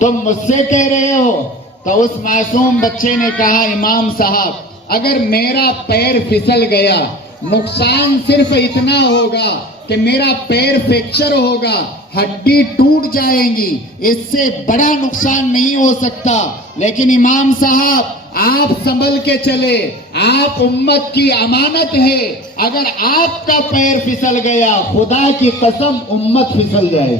تم مجھ سے کہہ رہے ہو؟ تو اس معصوم بچے نے کہا امام صاحب اگر میرا پیر پھسل گیا نقصان صرف اتنا ہوگا کہ میرا پیر فریکچر ہوگا، ہڈی ٹوٹ جائیں گی، اس سے بڑا نقصان نہیں ہو سکتا۔ لیکن امام صاحب آپ سنبھل کے چلے، آپ امت کی امانت ہے، اگر آپ کا پیر پھسل گیا خدا کی قسم امت پھسل جائے۔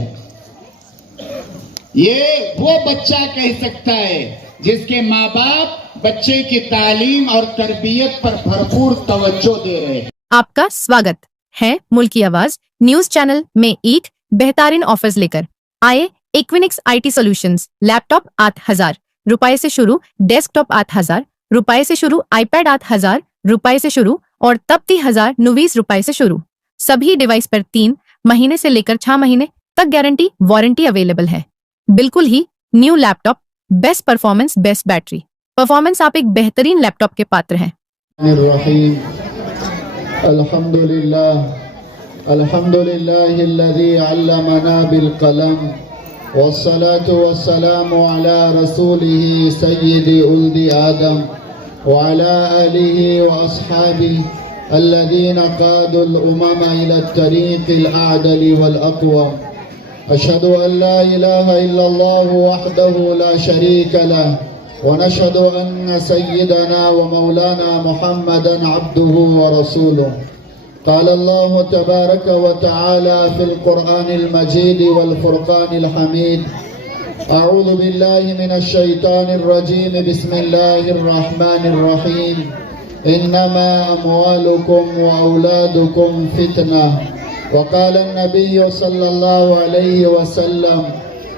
یہ وہ بچہ کہہ سکتا ہے جس کے ماں باپ بچے کی تعلیم اور تربیت پر بھرپور توجہ دے رہے ہیں۔ آپ کا سواگت ہے ملک کی آواز نیوز چینل میں ایک بہترین آفرز لے کر آئے۔ Equinox I T solutions, laptop 8,000 روپے سے شروع، ڈیسک ٹاپ 8,000 روپے سے شروع، آئی پیڈ 8,000 روپے سے شروع اور تب 30,090 روپے سے شروع۔ سبھی ڈیوائس پر 3 مہینے سے لے کر 6 مہینے تک گارنٹی وارنٹی اویلیبل ہے۔ بالکل ہی new laptop, best performance, best battery performance, آپ ایک بہترین لیپ ٹاپ کے پاتر ہیں۔ الرحیم الحمد للہ الذی علمنا بالقلم والصلاة والسلام على رسوله سید ولد آدم وعلى آلہ واصحابہ الذین قادوا الامم الى الطریق الاعدل والاقوم۔ اشہد ان لا الہ الا اللہ وحدہ لا شریک لہ ونشهد أن سيدنا ومولانا محمدا عبده ورسوله۔ قال الله تبارك وتعالى في القرآن المجيد والفرقان الحميد: أعوذ بالله من الشيطان الرجيم، بسم الله الرحمن الرحيم، إنما أموالكم وأولادكم فتنة۔ وقال النبي صلى الله عليه وسلم: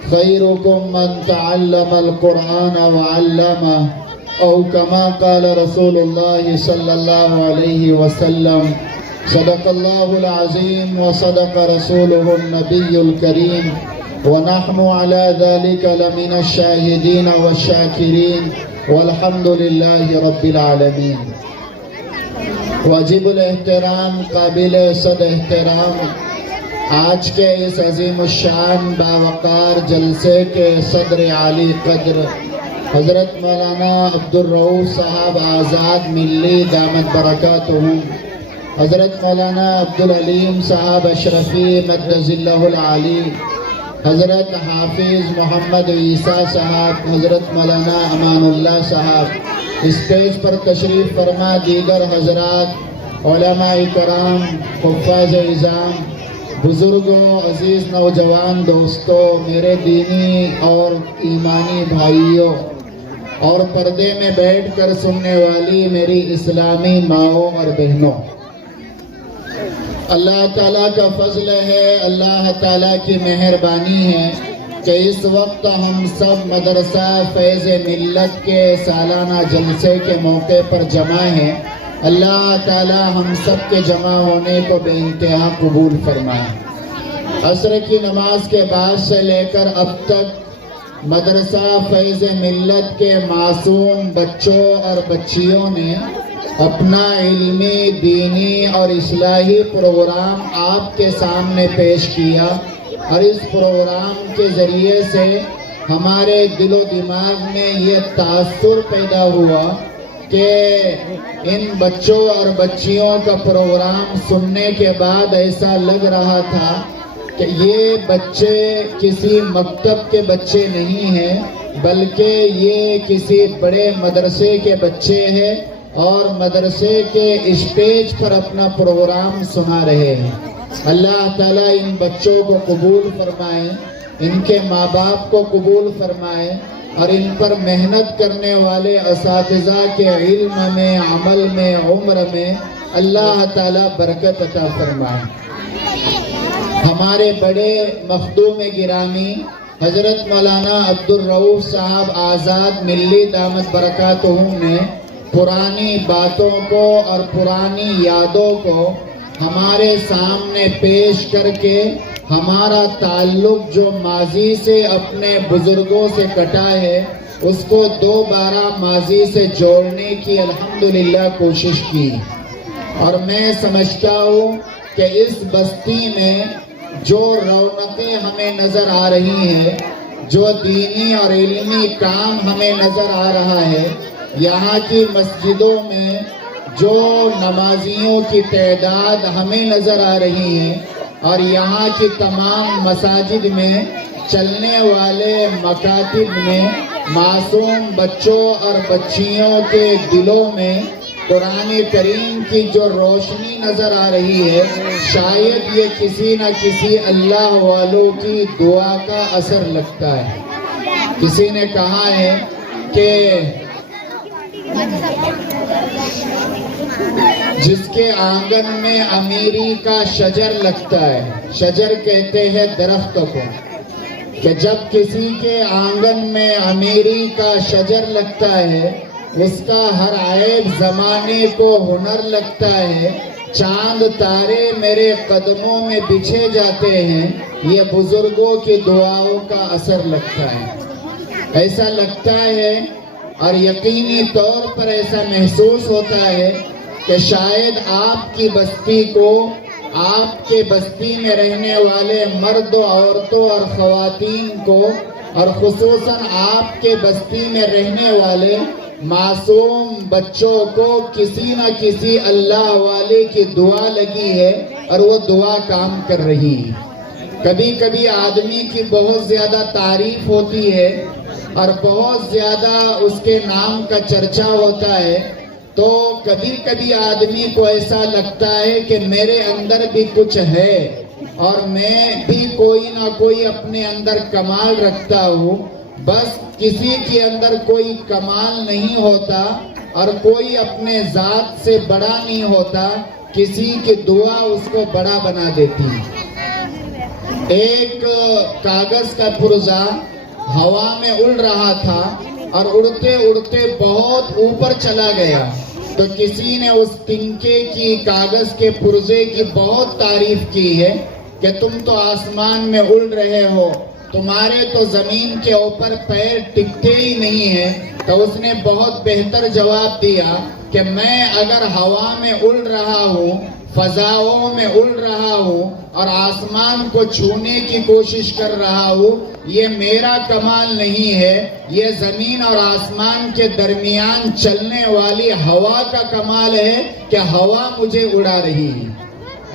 خيركم من تعلم القرآن وعلمه، أو كما قال رسول الله صلى الله عليه وسلم۔ صدق الله العظيم وصدق رسوله النبي الكريم، ونحن على ذلك لمن الشاهدين والشاكرين، والحمد لله رب العالمين۔ واجب الاحترام، قابل صد احترام، آج کے اس عظیم الشان باوقار جلسے کے صدر عالی قدر حضرت مولانا عبدالرؤوف صاحب آزاد ملی دامت برکاتہم، حضرت مولانا عبدالعلیم صاحب اشرفی مدظ اللہ العالی، حضرت حافظ محمد عیسیٰ صاحب، حضرت مولانا امان اللہ صاحب، اسٹیج پر تشریف فرما دیگر حضرات، علماء کرام، حفاظ اعظام، بزرگوں، عزیز نوجوان دوستوں، میرے دینی اور ایمانی بھائیوں اور پردے میں بیٹھ کر سننے والی میری اسلامی ماؤں اور بہنوں، اللہ تعالیٰ کا فضل ہے، اللہ تعالیٰ کی مہربانی ہے کہ اس وقت ہم سب مدرسہ فیض ملت کے سالانہ جلسے کے موقع پر جمع ہیں۔ اللہ تعالیٰ ہم سب کے جمع ہونے کو بے انتہا قبول فرمائے۔ عصر کی نماز کے بعد سے لے کر اب تک مدرسہ فیض ملت کے معصوم بچوں اور بچیوں نے اپنا علمی، دینی اور اصلاحی پروگرام آپ کے سامنے پیش کیا، اور اس پروگرام کے ذریعے سے ہمارے دل و دماغ میں یہ تاثر پیدا ہوا کہ ان بچوں اور بچیوں کا پروگرام سننے کے بعد ایسا لگ رہا تھا کہ یہ بچے کسی مکتب کے بچے نہیں ہیں، بلکہ یہ کسی بڑے مدرسے کے بچے ہیں اور مدرسے کے اسٹیج پر اپنا پروگرام سنا رہے ہیں۔ اللہ تعالیٰ ان بچوں کو قبول فرمائے، ان کے ماں باپ کو قبول فرمائے، اور ان پر محنت کرنے والے اساتذہ کے علم میں، عمل میں، عمر میں اللہ تعالیٰ برکت عطا فرمائے۔ ہمارے بڑے مخدوم گرامی حضرت مولانا عبدالرؤوف صاحب آزاد ملی دامت برکاتہم نے پرانی باتوں کو اور پرانی یادوں کو ہمارے سامنے پیش کر کے ہمارا تعلق جو ماضی سے اپنے بزرگوں سے کٹا ہے اس کو دوبارہ ماضی سے جوڑنے کی الحمدللہ کوشش کی، اور میں سمجھتا ہوں کہ اس بستی میں جو رونقیں ہمیں نظر آ رہی ہیں، جو دینی اور علمی کام ہمیں نظر آ رہا ہے، یہاں کی مسجدوں میں جو نمازیوں کی تعداد ہمیں نظر آ رہی ہے، اور یہاں کی تمام مساجد میں چلنے والے مکاتب میں معصوم بچوں اور بچیوں کے دلوں میں قرآن کریم کی جو روشنی نظر آ رہی ہے، شاید یہ کسی نہ کسی اللہ والوں کی دعا کا اثر لگتا ہے۔ کسی نے کہا ہے کہ جس کے آنگن میں امیری کا شجر لگتا ہے، شجر کہتے ہیں درخت کو، کہ جب کسی کے آنگن میں امیری کا شجر لگتا ہے، اس کا ہر عیب زمانے کو ہنر لگتا ہے، چاند تارے میرے قدموں میں بچھے جاتے ہیں، یہ بزرگوں کی دعاؤں کا اثر لگتا ہے۔ ایسا لگتا ہے اور یقینی طور پر ایسا محسوس ہوتا ہے کہ شاید آپ کی بستی کو، آپ کے بستی میں رہنے والے مرد و عورتوں اور خواتین کو، اور خصوصاً آپ کے بستی میں رہنے والے معصوم بچوں کو کسی نہ کسی اللہ والے کی دعا لگی ہے اور وہ دعا کام کر رہی ہے۔ کبھی کبھی آدمی کی بہت زیادہ تعریف ہوتی ہے اور بہت زیادہ اس کے نام کا چرچا ہوتا ہے، تو کبھی کبھی آدمی کو ایسا لگتا ہے کہ میرے اندر بھی کچھ ہے اور میں بھی کوئی نہ کوئی اپنے اندر کمال رکھتا ہوں، بس کسی کے اندر کوئی کمال نہیں ہوتا اور کوئی اپنے ذات سے بڑا نہیں ہوتا، کسی کی دعا اس کو بڑا بنا دیتی ہے۔ ایک کاغذ کا پرزہ ہوا میں اڑ رہا تھا اور اڑتے اڑتے بہت اوپر چلا گیا، تو کسی نے اس تنکے کی کاغذ کے پرزے کی بہت تعریف کی ہے کہ تم تو آسمان میں اڑ رہے ہو، تمہارے تو زمین کے اوپر پیر ٹکتے ہی نہیں ہیں۔ تو اس نے بہت بہتر جواب دیا کہ میں اگر ہوا میں اڑ رہا ہوں، فضاؤں میں اڑ رہا ہوں اور آسمان کو چھونے کی کوشش کر رہا ہوں، یہ میرا کمال نہیں ہے، یہ زمین اور آسمان کے درمیان چلنے والی ہوا کا کمال ہے کہ ہوا مجھے اڑا رہی ہے۔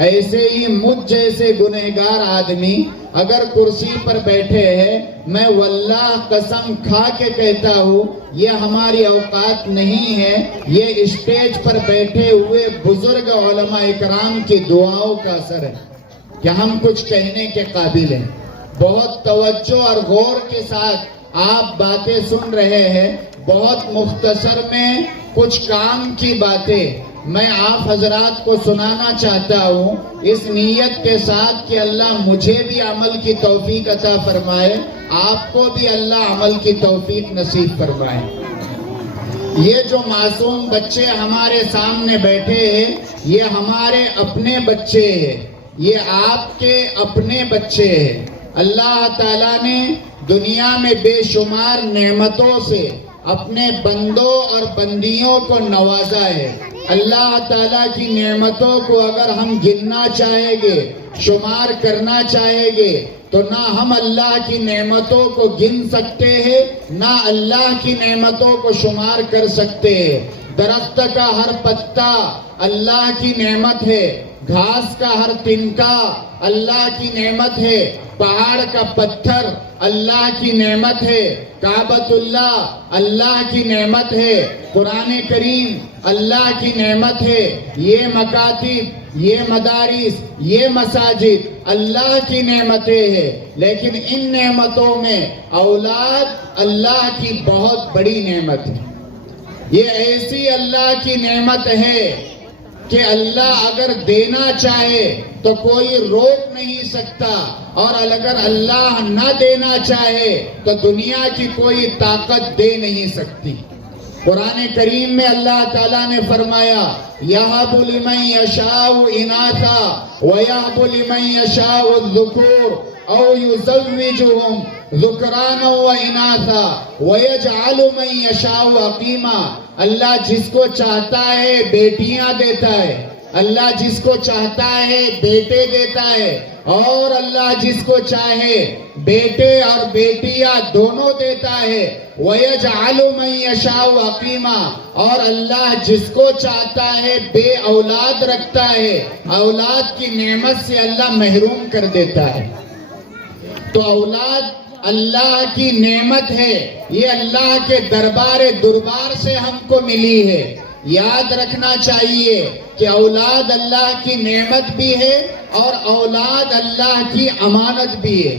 ایسے ہی مجھ جیسے گنہگار آدمی اگر کرسی پر بیٹھے ہیں، میں واللہ قسم کھا کے کہتا ہوں یہ ہماری اوقات نہیں ہے، یہ اسٹیج پر بیٹھے ہوئے بزرگ علماء اکرام کی دعاؤں کا اثر ہے کہ ہم کچھ کہنے کے قابل ہیں۔ بہت توجہ اور غور کے ساتھ آپ باتیں سن رہے ہیں، بہت مختصر میں کچھ کام کی باتیں میں آپ حضرات کو سنانا چاہتا ہوں، اس نیت کے ساتھ کہ اللہ مجھے بھی عمل کی توفیق عطا فرمائے، آپ کو بھی اللہ عمل کی توفیق نصیب فرمائے۔ یہ جو معصوم بچے ہمارے سامنے بیٹھے ہیں، یہ ہمارے اپنے بچے ہیں، یہ آپ کے اپنے بچے ہیں۔ اللہ تعالیٰ نے دنیا میں بے شمار نعمتوں سے اپنے بندوں اور بندیوں کو نوازا ہے۔ اللہ تعالیٰ کی نعمتوں کو اگر ہم گننا چاہیں گے، شمار کرنا چاہیں گے، تو نہ ہم اللہ کی نعمتوں کو گن سکتے ہیں، نہ اللہ کی نعمتوں کو شمار کر سکتے ہیں۔ درخت کا ہر پتا اللہ کی نعمت ہے، گھاس کا ہر تنکا اللہ کی نعمت ہے، پہاڑ کا پتھر اللہ کی نعمت ہے، کعبۃ اللہ اللہ کی نعمت ہے، قرآن کریم اللہ کی نعمت ہے، یہ مکاتب، یہ مدارس، یہ مساجد اللہ کی نعمتیں ہیں۔ لیکن ان نعمتوں میں اولاد اللہ کی بہت بڑی نعمت ہے۔ یہ ایسی اللہ کی نعمت ہے کہ اللہ اگر دینا چاہے تو کوئی روک نہیں سکتا، اور اگر اللہ نہ دینا چاہے تو دنیا کی کوئی طاقت دے نہیں سکتی۔ قرآن کریم میں اللہ تعالیٰ نے فرمایا یَهَبُ لِمَن يَشَاءُ إِنَاثًا وَيَهَبُ لِمَن يَشَاءُ الذُّكُورَ أَوْ يُزَوِّجُهُمْ ذُكْرَانًا وَإِنَاثًا وَيَجْعَلُ مَن يَشَاءُ عَقِيمًا۔ اللہ جس کو چاہتا ہے بیٹیاں دیتا ہے، اللہ جس کو چاہتا ہے بیٹے دیتا ہے اور اللہ جس کو چاہے بیٹے اور بیٹیاں دونوں دیتا ہے وَيَجْعَلُ مَن يَشَاءُ عَقِيمًا اور اللہ جس کو چاہتا ہے بے اولاد رکھتا ہے اولاد کی نعمت سے اللہ محروم کر دیتا ہے تو اولاد اللہ کی نعمت ہے یہ اللہ کے دربار سے ہم کو ملی ہے یاد رکھنا چاہیے کہ اولاد اللہ کی نعمت بھی ہے اور اولاد اللہ کی امانت بھی ہے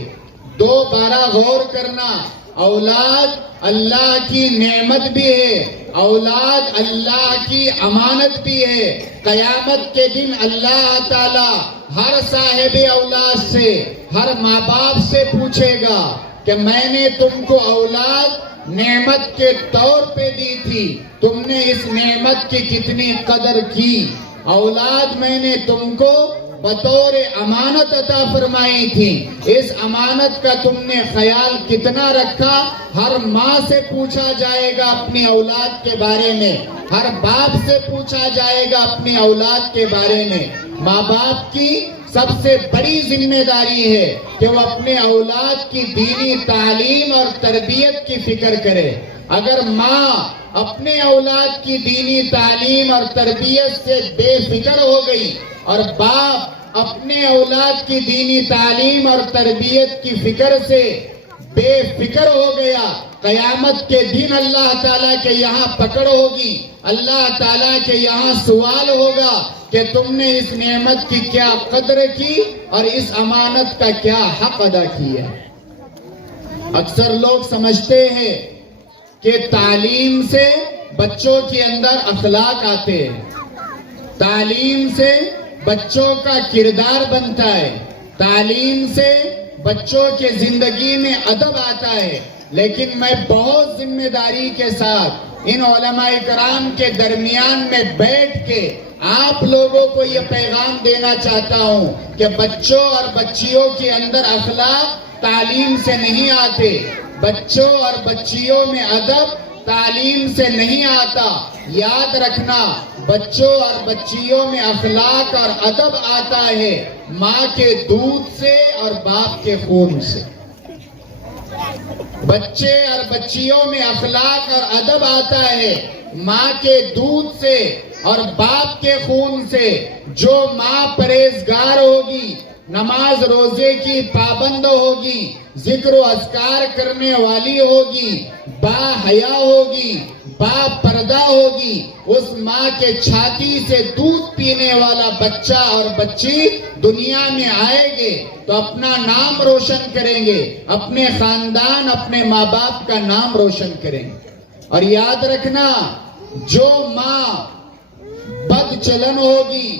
دوبارہ غور کرنا اولاد اللہ کی نعمت بھی ہے اولاد اللہ کی امانت بھی ہے قیامت کے دن اللہ تعالی ہر صاحب اولاد سے ہر ماں باپ سے پوچھے گا کہ میں نے تم کو اولاد نعمت کے طور پہ دی تھی تم نے اس نعمت کی کتنی قدر کی اولاد میں نے تم کو بطور امانت عطا فرمائی تھی اس امانت کا تم نے خیال کتنا رکھا ہر ماں سے پوچھا جائے گا اپنی اولاد کے بارے میں ہر باپ سے پوچھا جائے گا اپنی اولاد کے بارے میں ماں باپ کی سب سے بڑی ذمہ داری ہے کہ وہ اپنے اولاد کی دینی تعلیم اور تربیت کی فکر کرے اگر ماں اپنے اولاد کی دینی تعلیم اور تربیت سے بے فکر ہو گئی اور باپ اپنے اولاد کی دینی تعلیم اور تربیت کی فکر سے بے فکر ہو گیا قیامت کے دن اللہ تعالیٰ کے یہاں پکڑ ہوگی اللہ تعالیٰ کے یہاں سوال ہوگا کہ تم نے اس نعمت کی کیا قدر کی اور اس امانت کا کیا حق ادا کیا اکثر لوگ سمجھتے ہیں کہ تعلیم سے بچوں کے اندر اخلاق آتے ہیں تعلیم سے بچوں کا کردار بنتا ہے تعلیم سے بچوں کے زندگی میں ادب آتا ہے لیکن میں بہت ذمہ داری کے ساتھ ان علماء کرام کے درمیان میں بیٹھ کے آپ لوگوں کو یہ پیغام دینا چاہتا ہوں کہ بچوں اور بچیوں کے اندر اخلاق تعلیم سے نہیں آتے بچوں اور بچیوں میں ادب تعلیم سے نہیں آتا یاد رکھنا بچوں اور بچیوں میں اخلاق اور ادب آتا ہے ماں کے دودھ سے اور باپ کے خون سے بچے اور بچیوں میں اخلاق اور ادب آتا ہے ماں کے دودھ سے اور باپ کے خون سے جو ماں پرہیزگار ہوگی نماز روزے کی پابند ہوگی ذکر و اذکار کرنے والی ہوگی با حیا ہوگی با پردہ ہوگی اس ماں کے چھاتی سے دودھ پینے والا بچہ اور بچی دنیا میں آئے گے تو اپنا نام روشن کریں گے اپنے خاندان اپنے ماں باپ کا نام روشن کریں گے اور یاد رکھنا جو ماں بد چلن ہوگی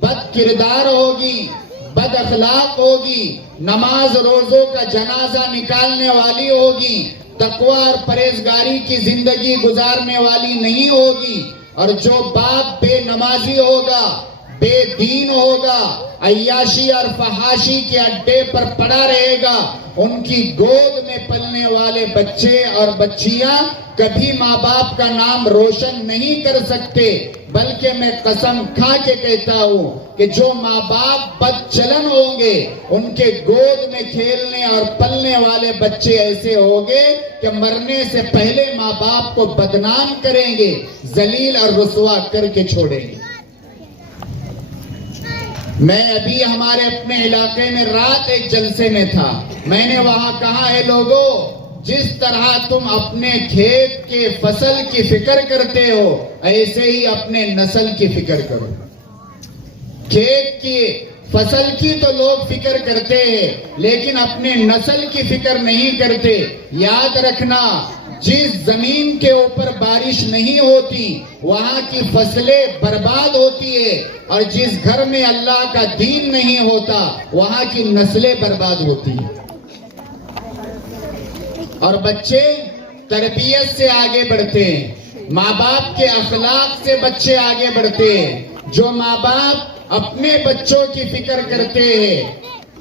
بد کردار ہوگی بد اخلاق ہوگی نماز روزوں کا جنازہ نکالنے والی ہوگی تقوی اور پرہیزگاری کی زندگی گزارنے والی نہیں ہوگی اور جو باپ بے نمازی ہوگا بے دین ہوگا عیاشی اور فحاشی کے اڈے پر پڑا رہے گا ان کی گود میں پلنے والے بچے اور بچیاں کبھی ماں باپ کا نام روشن نہیں کر سکتے بلکہ میں قسم کھا کے کہتا ہوں کہ جو ماں باپ بد چلن ہوں گے ان کے گود میں کھیلنے اور پلنے والے بچے ایسے ہوں گے کہ مرنے سے پہلے ماں باپ کو بدنام کریں گے ذلیل اور رسوا کر کے چھوڑیں گے میں ابھی ہمارے اپنے علاقے میں رات ایک جلسے میں تھا میں نے وہاں کہا ہے لوگوں جس طرح تم اپنے کھیت کے فصل کی فکر کرتے ہو ایسے ہی اپنے نسل کی فکر کرو کھیت کی فصل کی تو لوگ فکر کرتے ہیں لیکن اپنے نسل کی فکر نہیں کرتے یاد رکھنا جس زمین کے اوپر بارش نہیں ہوتی وہاں کی فصلیں برباد ہوتی ہے اور جس گھر میں اللہ کا دین نہیں ہوتا وہاں کی نسلیں برباد ہوتی ہیں اور بچے تربیت سے آگے بڑھتے ہیں ماں باپ کے اخلاق سے بچے آگے بڑھتے ہیں جو ماں باپ اپنے بچوں کی فکر کرتے ہیں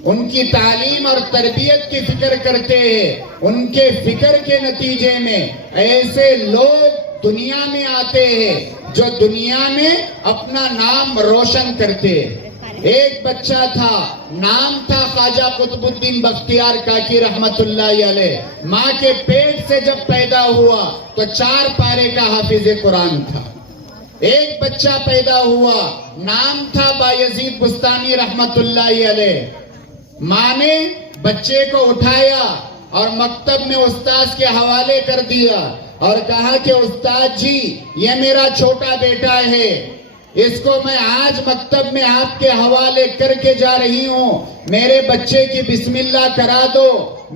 ان کی تعلیم اور تربیت کی فکر کرتے ہیں ان کے فکر کے نتیجے میں ایسے لوگ دنیا میں آتے ہیں جو دنیا میں اپنا نام روشن کرتے. ایک بچہ تھا, نام تھا خواجہ قطب الدین بختیار کاکی رحمت اللہ علیہ. ماں کے پیٹ سے جب پیدا ہوا تو 4 پارے کا حافظ قرآن تھا. ایک بچہ پیدا ہوا, نام تھا بایزید بستانی رحمت اللہ علیہ. ماں نے بچے کو اٹھایا اور مکتب میں استاذ کے حوالے کر دیا اور کہا کہ استاد جی یہ میرا چھوٹا بیٹا ہے, اس کو میں آج مکتب میں آپ کے حوالے کر کے جا رہی ہوں, میرے بچے کی بسم اللہ کرا دو,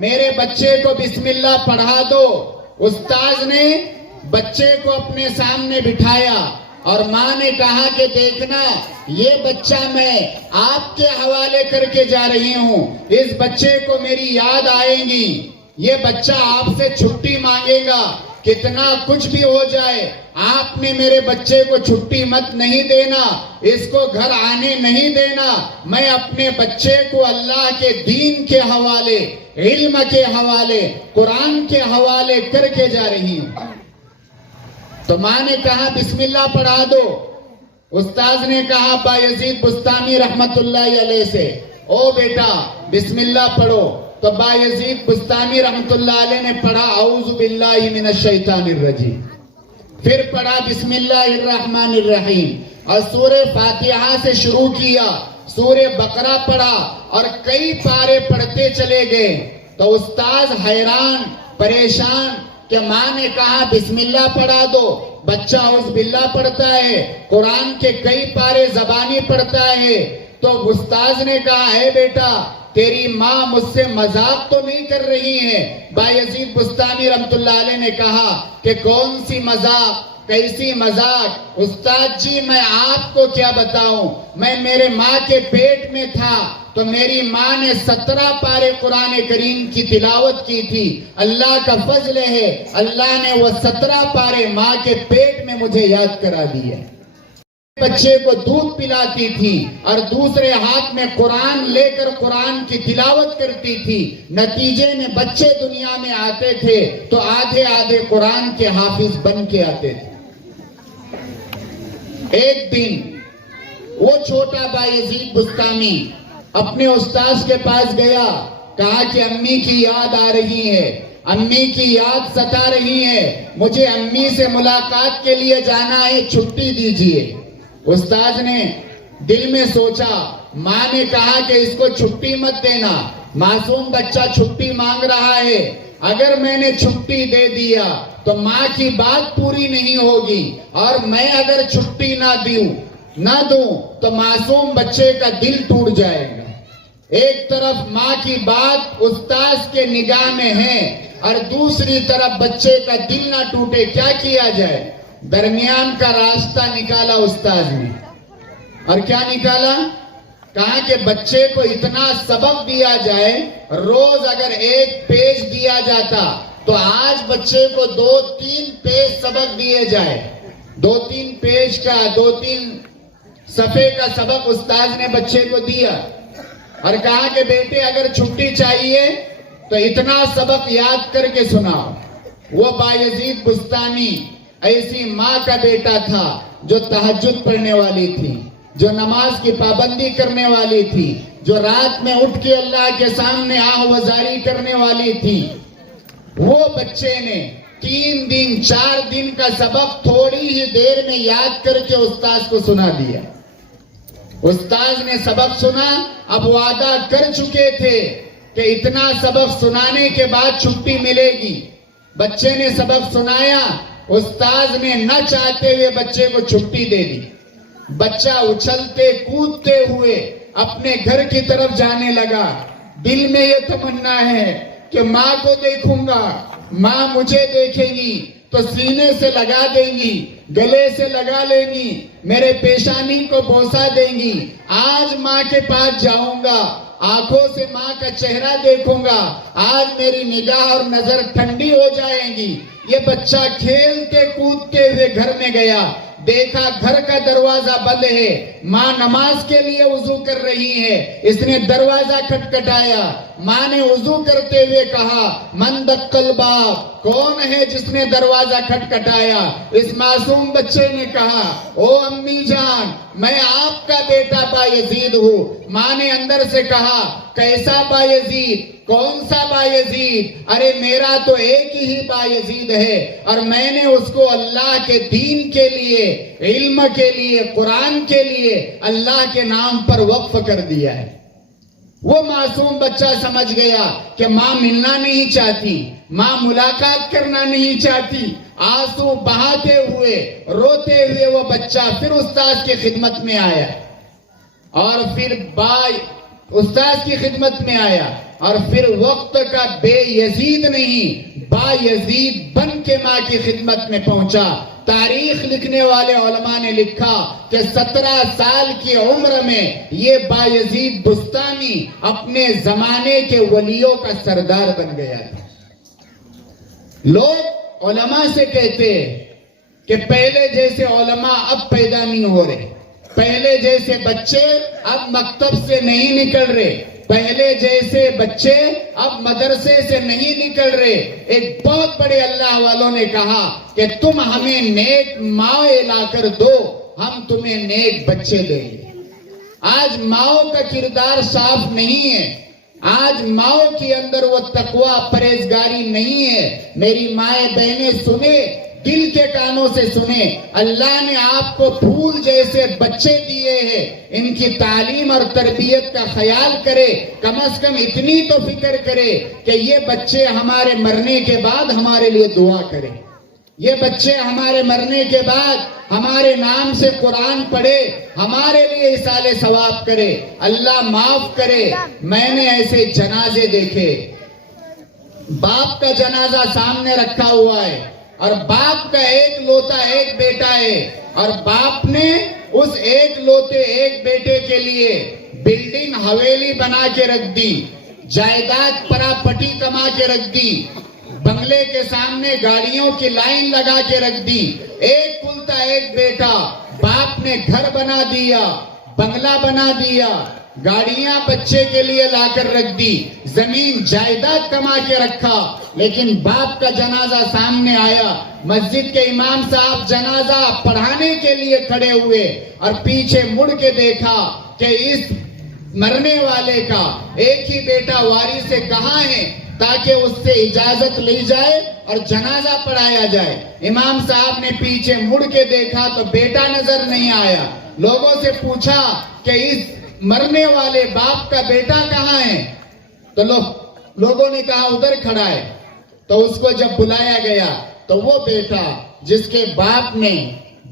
میرے بچے کو بسم اللہ پڑھا دو. استاذ نے بچے کو اپنے سامنے بٹھایا اور ماں نے کہا کہ دیکھنا یہ بچہ میں آپ کے حوالے کر کے جا رہی ہوں, اس بچے کو میری یاد آئے گی, یہ بچہ آپ سے چھٹی مانگے گا, کتنا کچھ بھی ہو جائے آپ نے میرے بچے کو چھٹی مت نہیں دینا, اس کو گھر آنے نہیں دینا, میں اپنے بچے کو اللہ کے دین کے حوالے, علم کے حوالے, قرآن کے حوالے کر کے جا رہی ہوں. تو ماں نے کہا بسم اللہ پڑھا دو. استاذ نے کہا بایزید بستانی رحمت اللہ علیہ سے, او بیٹا بسم اللہ پڑھو. تو بایزید بستانی رحمت اللہ علیہ نے پڑھا اعوذ باللہ من الشیطان الرجیم, پھر پڑھا بسم اللہ الرحمن الرحیم اور سورہ فاتحہ سے شروع کیا, سورہ بقرہ پڑھا اور کئی پارے پڑھتے چلے گئے. تو استاذ حیران پریشان کہ ماں نے کہا بسم اللہ پڑھا دو, بچہ اعوذ باللہ پڑھتا ہے, قرآن کے کئی پارے زبانی پڑھتا ہے. تو استاذ نے کہا اے بیٹا تیری ماں مجھ سے مذاق تو نہیں کر رہی ہے؟ بایزید بستانی رحمت اللہ علیہ نے کہا کہ کون سی مذاق, کیسی مذاق؟ استاد جی میں آپ کو کیا بتاؤں, میں میرے ماں کے پیٹ میں تھا تو میری ماں نے 17 پارے قرآن کریم کی تلاوت کی تھی. اللہ کا فضل ہے, اللہ نے وہ 17 پارے ماں کے پیٹ میں مجھے یاد کرا دیے. بچے کو دودھ پلاتی تھی اور دوسرے ہاتھ میں قرآن لے کر قرآن کی تلاوت کرتی تھی. نتیجے میں بچے دنیا میں آتے تھے تو آدھے آدھے قرآن کے حافظ بن کے آتے تھے. ایک دن وہ چھوٹا بایزید بستانی اپنے استاذ کے پاس گیا, کہا کہ امی کی یاد آ رہی ہے, امی کی یاد ستا رہی ہے, مجھے امی سے ملاقات کے لیے جانا ہے, چھٹی دیجیے. استاذ نے دل میں سوچا, ماں نے کہا کہ اس کو چھٹی مت دینا, معصوم بچہ چھٹی مانگ رہا ہے, اگر میں نے چھٹی دے دیا تو ماں کی بات پوری نہیں ہوگی, اور میں اگر چھٹی نہ دوں تو معصوم بچے کا دل ٹوٹ جائے گا. ایک طرف ماں کی بات استاذ کے نگاہ میں ہے اور دوسری طرف بچے کا دل نہ ٹوٹے, کیا کیا جائے؟ درمیان کا راستہ نکالا استاذ نے, اور کیا نکالا؟ کہا کہ بچے کو اتنا سبق دیا جائے, روز اگر 1 پیج دیا جاتا تو آج بچے کو 2-3 پیج سبق دیے جائے. 2-3 پیج کا 2-3 صفحے کا سبق استاذ نے بچے کو دیا اور کہا کہ بیٹے اگر چھٹی چاہیے تو اتنا سبق یاد کر کے سناؤ. وہ بایزید بستانی ایسی ماں کا بیٹا تھا جو تہجد پڑھنے والی تھی, جو نماز کی پابندی کرنے والی تھی, جو رات میں اٹھ کے اللہ کے سامنے آہ وزاری کرنے والی تھی. وہ بچے نے 3 دن 4 دن کا سبق تھوڑی ہی دیر میں یاد کر کے استاذ کو سنا دیا. استاذ نے سبق سنا, اب وعدہ کر چکے تھے کہ اتنا سبق سنانے کے بعد چھٹی ملے گی. بچے نے سبق سنایا, استاذ نے نہ چاہتے ہوئے بچے کو چھٹی دے دی. بچہ اچھلتے کودتے ہوئے اپنے گھر کی طرف جانے لگا. دل میں یہ تمنا ہے کہ ماں کو دیکھوں گا, ماں مجھے دیکھے گی تو سینے سے لگا دیں گی, گلے سے لگا لیں گی, میرے پیشانی کو بوسا دیں گی. آج ماں کے پاس جاؤں گا, آنکھوں سے ماں کا چہرہ دیکھوں گا, آج میری نگاہ اور نظر ٹھنڈی ہو جائے گی. یہ بچہ کھیلتے کودتے ہوئے گھر میں گیا. دیکھا گھر کا دروازہ بند ہے، ماں نماز کے لیے وضو کر رہی ہے، اس نے دروازہ کھٹکھٹایا، ماں نے وضو کرتے ہوئے کہا من دق الباب، کون ہے جس نے دروازہ کھٹکھٹایا؟ اس معصوم بچے نے کہا او امی جان میں آپ کا بیٹا بایزید ہوں۔ ماں نے اندر سے کہا کیسا بایزید؟ کون سا بایزید؟ ارے میرا تو ایک ہی بایزید ہے، اور میں نے اس کو اللہ کے دین کے لیے، علم کے لیے، قرآن کے لیے اللہ کے نام پر وقف کر دیا ہے۔ وہ معصوم بچہ سمجھ گیا کہ ماں ملنا نہیں چاہتی، ماں ملاقات کرنا نہیں چاہتی۔ آنسو بہاتے ہوئے، روتے ہوئے وہ بچہ پھر استاد کی خدمت میں آیا، اور پھر استاد کی خدمت میں آیا، اور پھر وقت کا بے یزید نہیں، با یزید بن کے ماں کی خدمت میں پہنچا۔ تاریخ لکھنے والے علماء نے لکھا کہ 17 سال کی عمر میں یہ بایزید بستانی اپنے زمانے کے ولیوں کا سردار بن گیا تھا۔ لوگ علماء سے کہتے کہ پہلے جیسے علماء اب پیدا نہیں ہو رہے، پہلے جیسے بچے اب مکتب سے نہیں نکل رہے، پہلے جیسے بچے اب مدرسے سے نہیں نکل رہے۔ ایک بہت بڑے اللہ والوں نے کہا کہ تم ہمیں نیک ماں لا کر دو، ہم تمہیں نیک بچے دیں گے۔ آج ماؤں کا کردار صاف نہیں ہے، آج ماؤں کے اندر وہ تقوی پرہیزگاری نہیں ہے۔ میری مائیں بہنیں سنیں، دل کے کانوں سے سنیں، اللہ نے آپ کو پھول جیسے بچے دیے ہیں، ان کی تعلیم اور تربیت کا خیال کرے، کم از کم اتنی تو فکر کرے کہ یہ بچے ہمارے مرنے کے بعد ہمارے لیے دعا کریں، یہ بچے ہمارے مرنے کے بعد ہمارے نام سے قرآن پڑھے، ہمارے لیے اصال ثواب کرے۔ اللہ معاف کرے، میں نے ایسے جنازے دیکھے، باپ کا جنازہ سامنے رکھا ہوا ہے، اور باپ کا ایک لوتا ایک بیٹا ہے، اور باپ نے اس ایک لوتے ایک بیٹے کے لیے بلڈنگ حویلی بنا کے رکھ دی، جائیداد پراپرٹی کما کے رکھ دی، بنگلے کے سامنے گاڑیوں کی لائن لگا کے رکھ دی۔ ایک کلتا ایک بیٹا، باپ نے گھر بنا دیا، بنگلہ بنا دیا، گاڑیاں بچے کے لیے لا کر رکھ دی، زمین جائیداد کما کے رکھا، لیکن باپ کا جنازہ سامنے آیا، مسجد کے امام صاحب جنازہ پڑھانے کے لیے کھڑے ہوئے، اور پیچھے مڑ کے دیکھا کہ اس مرنے والے کا ایک ہی بیٹا وارث سے کہاں ہے تاکہ اس سے اجازت لی جائے اور جنازہ پڑھایا جائے۔ امام صاحب نے پیچھے مڑ کے دیکھا تو بیٹا نظر نہیں آیا، لوگوں سے پوچھا کہ اس مرنے والے باپ کا بیٹا کہاں ہے؟ تو لوگوں نے کہا ادھر کھڑا ہے۔ تو اس کو جب بلایا گیا تو وہ بیٹا جس کے باپ نے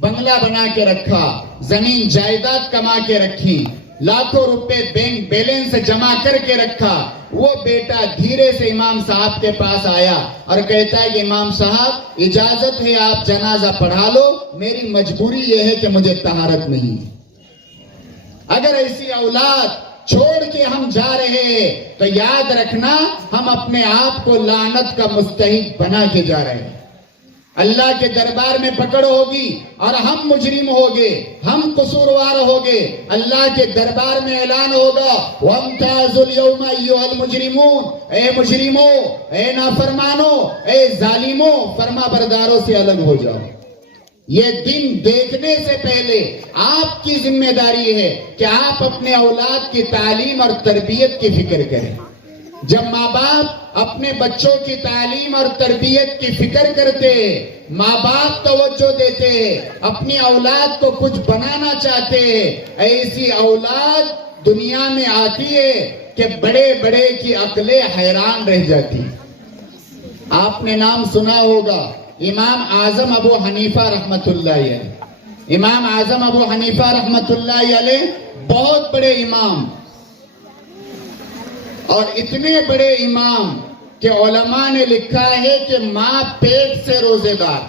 بنگلہ بنا کے رکھا، زمین جائیداد کما کے رکھی، لاکھوں روپے بینک بیلنس جمع کر کے رکھا، وہ بیٹا دھیرے سے امام صاحب کے پاس آیا اور کہتا ہے کہ امام صاحب اجازت ہے آپ جنازہ پڑھا لو، میری مجبوری یہ ہے کہ مجھے طہارت نہیں۔ اگر ایسی اولاد چھوڑ کے ہم جا رہے ہیں تو یاد رکھنا ہم اپنے آپ کو لعنت کا مستحق بنا کے جا رہے ہیں۔ اللہ کے دربار میں پکڑ ہوگی اور ہم مجرم ہوگے، ہم قصوروار ہوگے۔ اللہ کے دربار میں اعلان ہوگا وَامْتَازُوا الْيَوْمَ أَيُّهَا الْمُجْرِمُونَ، اے مجرموں، اے نافرمانوں، اے ظالموں، فرما برداروں سے الگ ہو جاؤ۔ یہ دن دیکھنے سے پہلے آپ کی ذمہ داری ہے کہ آپ اپنے اولاد کی تعلیم اور تربیت کی فکر کریں۔ جب ماں باپ اپنے بچوں کی تعلیم اور تربیت کی فکر کرتے ہیں، ماں باپ توجہ دیتے ہیں، اپنی اولاد کو کچھ بنانا چاہتے ہیں، ایسی اولاد دنیا میں آتی ہے کہ بڑے بڑے کی عقلیں حیران رہ جاتی۔ آپ نے نام سنا ہوگا امام اعظم ابو حنیفہ رحمت اللہ علیہ۔ امام اعظم ابو حنیفہ رحمت اللہ علیہ بہت بڑے امام، اور اتنے بڑے امام کہ علماء نے لکھا ہے کہ ماں پیٹ سے روزے دار۔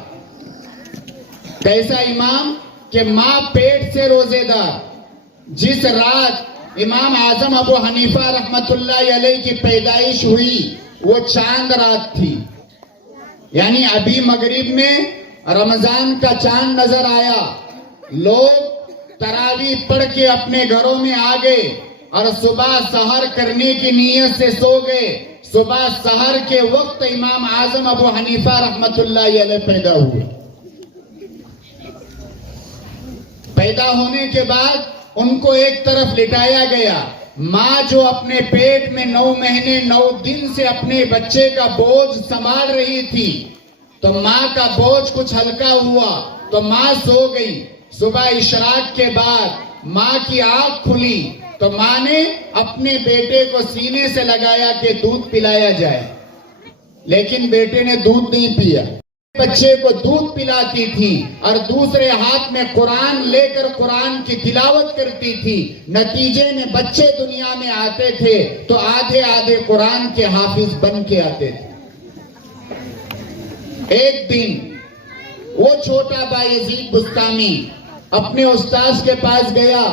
کیسا امام کہ ماں پیٹ سے روزے دار۔ جس رات امام اعظم ابو حنیفہ رحمت اللہ علیہ کی پیدائش ہوئی وہ چاند رات تھی، یعنی ابھی مغرب میں رمضان کا چاند نظر آیا، لوگ تراویح پڑھ کے اپنے گھروں میں آ گئے اور صبح سحر کرنے کی نیت سے سو گئے. صبح سحر کے وقت امام اعظم ابو حنیفہ رحمت اللہ علیہ پیدا ہوئے. پیدا ہونے کے بعد ان کو ایک طرف لٹایا گیا. ماں جو اپنے پیٹ میں 9 مہینے 9 دن سے اپنے بچے کا بوجھ سنبھال رہی تھی تو ماں کا بوجھ کچھ ہلکا ہوا تو ماں سو گئی. صبح اشراق کے بعد ماں کی آنکھ کھلی تو ماں نے اپنے بیٹے کو سینے سے لگایا کہ دودھ پلایا جائے, لیکن بیٹے نے دودھ نہیں پیا. بچے کو دودھ پلاتی تھی اور دوسرے ہاتھ میں قرآن لے کر قرآن کی تلاوت کرتی تھی. نتیجے میں بچے دنیا میں آتے تھے تو آدھے آدھے قرآن کے حافظ بن کے آتے تھے. ایک دن وہ چھوٹا بایزید بستامی اپنے استاذ کے پاس گیا,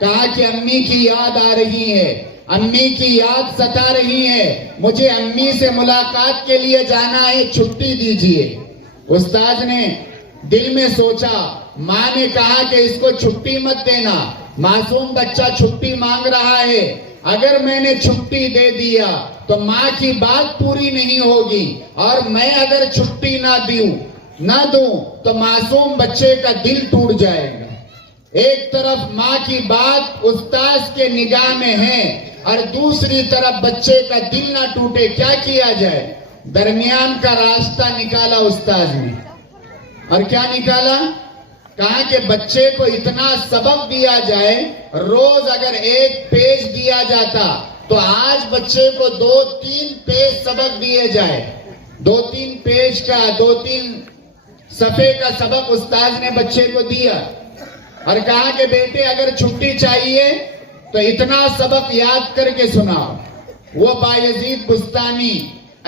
کہا کہ امی کی یاد آ رہی ہے, امی کی یاد ستا رہی ہے, مجھے امی سے ملاقات کے لیے جانا ہے, چھٹی دیجیے. استاذ نے دل میں سوچا, ماں نے کہا کہ اس کو چھٹی مت دینا, معصوم بچہ چھٹی مانگ رہا ہے, اگر میں نے چھٹی دے دیا تو ماں کی بات پوری نہیں ہوگی, اور میں اگر چھٹی نہ دوں تو معصوم بچے کا دل ٹوٹ جائے گا. ایک طرف ماں کی بات استاذ کے نگاہ میں ہے اور دوسری طرف بچے کا دل نہ ٹوٹے, کیا کیا جائے؟ درمیان کا راستہ نکالا استاذ نے. اور کیا نکالا؟ کہا کہ بچے کو اتنا سبق دیا جائے, روز اگر 1 پیج دیا جاتا تو آج بچے کو 2-3 پیج سبق دیے جائے. 2-3 پیج کا 2-3 صفحے کا سبق استاذ نے بچے کو دیا اور کہا کہ بیٹے اگر چھٹی چاہیے تو اتنا سبق یاد کر کے سناؤ. وہ بایزید بستانی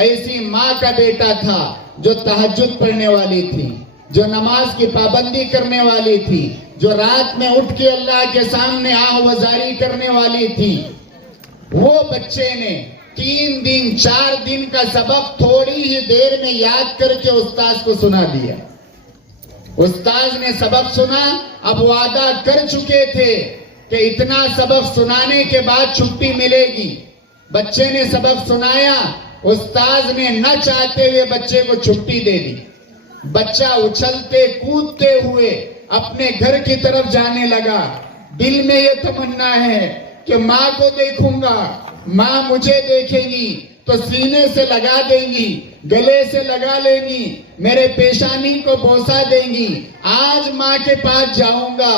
ایسی ماں کا بیٹا تھا جو تہجد پڑھنے والی تھی, جو نماز کی پابندی کرنے والی تھی, جو رات میں اٹھ کے اللہ کے سامنے آہ وزاری کرنے والی تھی. وہ بچے نے 3 دن 4 دن کا سبق تھوڑی ہی دیر میں یاد کر کے استاذ کو سنا دیا. استاذ نے سبق سنا, اب وعدہ کر چکے تھے کہ اتنا سبق سنانے کے بعد چھٹی ملے گی. بچے نے سبق سنایا, استاذ نے نہ چاہتے ہوئے بچے کو چھٹی دے دی. بچہ اچھلتے کودتے ہوئے اپنے گھر کی طرف جانے لگا. دل میں یہ تمنا ہے کہ ماں کو دیکھوں گا, ماں مجھے دیکھے گی تو سینے سے لگا دیں گی, گلے سے لگا لیں گی, میرے پیشانی کو بوسا دیں گی. آج ماں کے پاس جاؤں گا,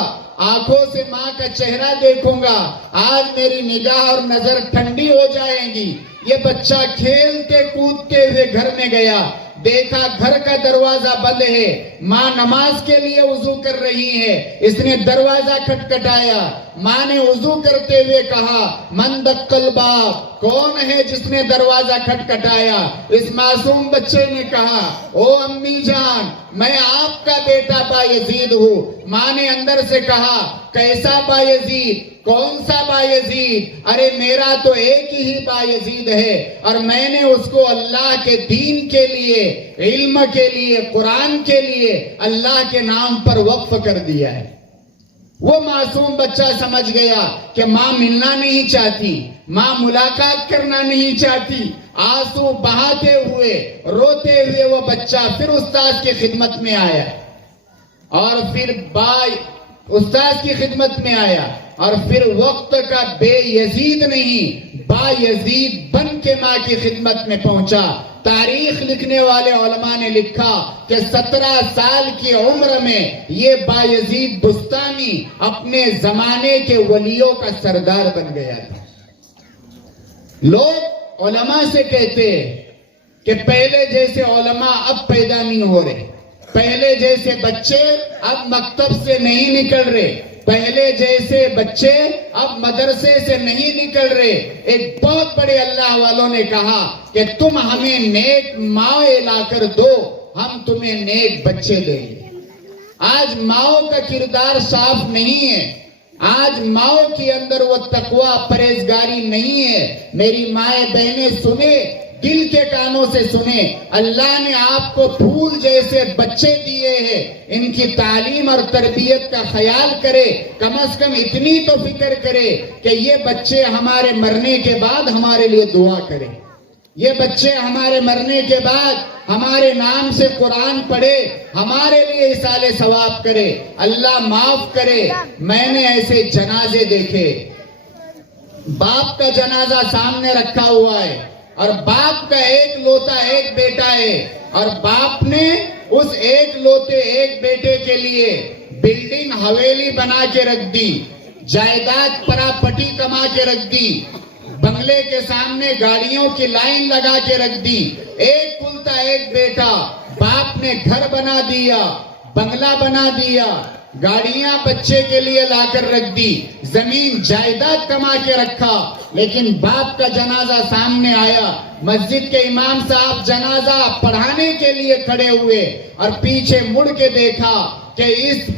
آنکھوں سے ماں کا چہرہ دیکھوں گا, آج میری نگاہ اور نظر ٹھنڈی ہو جائے گی. یہ بچہ کھیلتے کودتے ہوئے گھر میں گیا, دیکھا گھر کا دروازہ بند ہے, ماں نماز کے لیے وضو کر رہی ہے. اس نے دروازہ کھٹکھٹایا, ماں نے وضو کرتے ہوئے کہا, من دق الباب, کون ہے جس نے دروازہ کھٹکھٹایا؟ اس معصوم بچے نے کہا, او امی جان, میں آپ کا بیٹا بایزید ہوں. ماں نے اندر سے کہا, کیسا بایزید؟ کون سا بایزید؟ ارے میرا تو ایک ہی بایزید ہے, اور میں نے اس کو اللہ کے دین کے لیے, علم کے لیے, قرآن کے لیے اللہ کے نام پر وقف کر دیا ہے. وہ معصوم بچہ سمجھ گیا کہ ماں ملنا نہیں چاہتی, ماں ملاقات کرنا نہیں چاہتی. آنسو بہاتے ہوئے, روتے ہوئے وہ بچہ پھر استاذ کی خدمت میں آیا, اور پھر استاذ کی خدمت میں آیا, اور پھر وقت کا بے یزید نہیں, با یزید بن کے ماں کی خدمت میں پہنچا. تاریخ لکھنے والے علماء نے لکھا کہ 17 سال کی عمر میں یہ بایزید بستانی اپنے زمانے کے ولیوں کا سردار بن گیا تھا. لوگ علماء سے کہتے کہ پہلے جیسے علماء اب پیدا نہیں ہو رہے, پہلے جیسے بچے اب مکتب سے نہیں نکل رہے, پہلے جیسے بچے اب مدرسے سے نہیں نکل رہے. ایک بہت بڑے اللہ والوں نے کہا کہ تم ہمیں نیک ماں لا کر دو, ہم تمہیں نیک بچے دیں گے. آج ماؤں کا کردار صاف نہیں ہے, آج ماؤں کے اندر وہ تقوی پرہیزگاری نہیں ہے. میری مائیں بہنیں سنیں, دل کے کانوں سے سنیں. اللہ نے آپ کو پھول جیسے بچے دیے ہیں, ان کی تعلیم اور تربیت کا خیال کرے. کم از کم اتنی تو فکر کرے کہ یہ بچے ہمارے مرنے کے بعد ہمارے لیے دعا کرے, یہ بچے ہمارے مرنے کے بعد ہمارے نام سے قرآن پڑھے, ہمارے لیے اصالہ ثواب کرے. اللہ معاف کرے, میں نے ایسے جنازے دیکھے, باپ کا جنازہ سامنے رکھا ہوا ہے اور باپ کا ایک لوتا ایک بیٹا ہے, اور باپ نے اس ایک لوتے ایک بیٹے کے لیے بلڈنگ حویلی بنا کے رکھ دی, جائیداد پراپرٹی کما کے رکھ دی, بنگلے کے سامنے گاڑیوں کی لائن لگا کے رکھ دی. ایک کلتا ایک بیٹا, باپ نے گھر بنا دیا, بنگلہ بنا دیا, گاڑیاں بچے کے لیے لا کر رکھ دی, زمین جائیداد کما کے رکھا. لیکن باپ کا جنازہ سامنے آیا, مسجد کے امام صاحب جنازہ پڑھانے کے لیے کھڑے ہوئے اور پیچھے مڑ کے دیکھا کہ اس